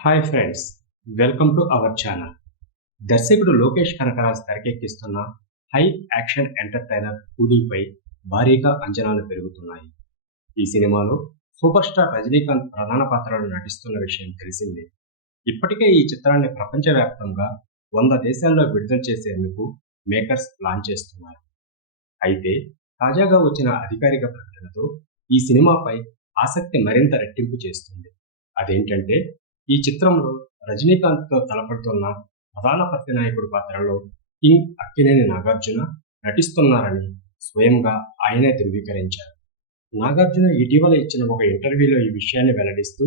Hi friends, welcome to our channel. దర్శకుడు లోకేష్ కనకరాజ్ తెరకెక్కిస్తున్న high action entertainer కూలీపై భారీగా అంచనాలు పెరుగుతున్నాయి. ఈ సినిమాలో సూపర్ స్టార్ రజనీకాంత్ ప్రధాన పాత్రలో నటిస్తున్న విషయం తెలిసిందే. ఇప్పటికే ఈ చిత్రాన్ని ప్రపంచవ్యాప్తంగా 100 దేశాల్లో విడుదల చేసేందుకు మేకర్స్ ప్లాన్ చేస్తున్నారు. అయితే తాజాగా వచ్చిన అధికారిక ప్రకటనతో ఈ సినిమాపై ఆసక్తి మరింత రెట్టింపు చేస్తుంది. అదేంటంటే, ఈ చిత్రంలో రజనీకాంత్తో తలపడుతున్న ప్రధాన ప్రతినాయకుడి పాత్రలో కింగ్ అక్కినేని నాగార్జున నటిస్తున్నారని స్వయంగా ఆయనే ధృవీకరించారు. నాగార్జున ఇటీవల ఇచ్చిన ఒక ఇంటర్వ్యూలో ఈ విషయాన్ని వెల్లడిస్తూ,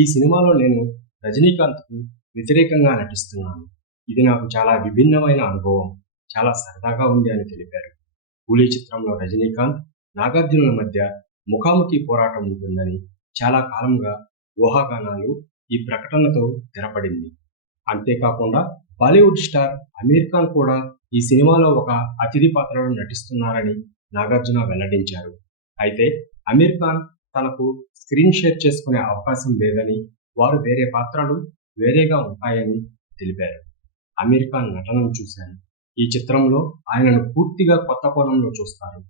ఈ సినిమాలో నేను రజనీకాంత్కు వ్యతిరేకంగా నటిస్తున్నాను. ఇది నాకు చాలా విభిన్నమైన అనుభవం, చాలా సరదాగా ఉంది అని తెలిపారు. కూలీ చిత్రంలో రజనీకాంత్, నాగార్జునుల మధ్య ముఖాముఖి పోరాటం ఉంటుందని చాలా కాలంగా ఊహాగానాలు ఈ ప్రకటనతో తెరపడింది. అంతేకాకుండా బాలీవుడ్ స్టార్ అమీర్ ఖాన్ కూడా ఈ సినిమాలో ఒక అతిథి పాత్రలో నటిస్తున్నారని నాగార్జున వెల్లడించారు. అయితే అమీర్ ఖాన్ తనకు స్క్రీన్ షేర్ చేసుకునే అవకాశం లేదని, వారు వేరే పాత్రలు వేరేగా ఉంటాయని తెలిపారు. అమీర్ ఖాన్ నటనను చూశాను, ఈ చిత్రంలో ఆయనను పూర్తిగా కొత్త కోణంలో చూస్తారు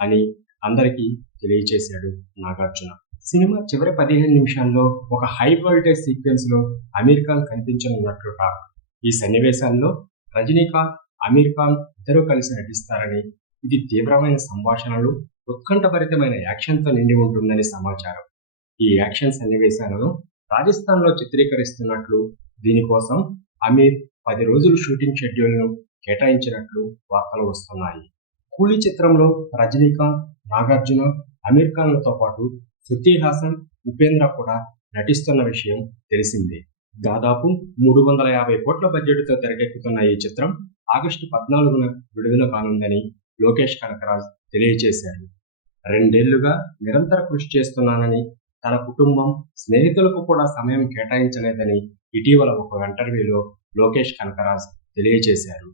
అని అందరికీ తెలియచేశాడు నాగార్జున. సినిమా చివరి 15 నిమిషాల్లో ఒక హై వోల్టేజ్ సీక్వెన్స్ లో అమీర్ ఖాన్ కనిపించనున్నట్లు టాక్. ఈ సన్నివేశాల్లో రజనీకాంత్, అమీర్ ఖాన్ ఇద్దరూ కలిసి నటిస్తారని, ఇది తీవ్రమైన సంభాషణలు, ఉత్కంఠభరితమైన యాక్షన్తో నిండి ఉంటుందని సమాచారం. ఈ యాక్షన్ సన్నివేశాలను రాజస్థాన్లో చిత్రీకరిస్తున్నట్లు, దీనికోసం అమీర్ 10 రోజులు షూటింగ్ షెడ్యూల్ను కేటాయించినట్లు వార్తలు వస్తున్నాయి. కూలీ చిత్రంలో రజనీకాంత్, నాగార్జున, అమీర్ ఖాన్లతో పాటు శృతి హాసన్, ఉపేంద్ర కూడా నటిస్తున్న విషయం తెలిసిందే. దాదాపు 350 కోట్ల బడ్జెట్తో తెరకెక్కుతున్న ఈ చిత్రం ఆగస్టు 14న విడుదల కానుందని లోకేష్ కనకరాజ్ తెలియజేశారు. 2 ఏళ్లుగా నిరంతర కృషి చేస్తున్నానని, తన కుటుంబం, స్నేహితులకు కూడా సమయం కేటాయించలేదని ఇటీవల ఒక ఇంటర్వ్యూలో లోకేష్ కనకరాజ్ తెలియజేశారు.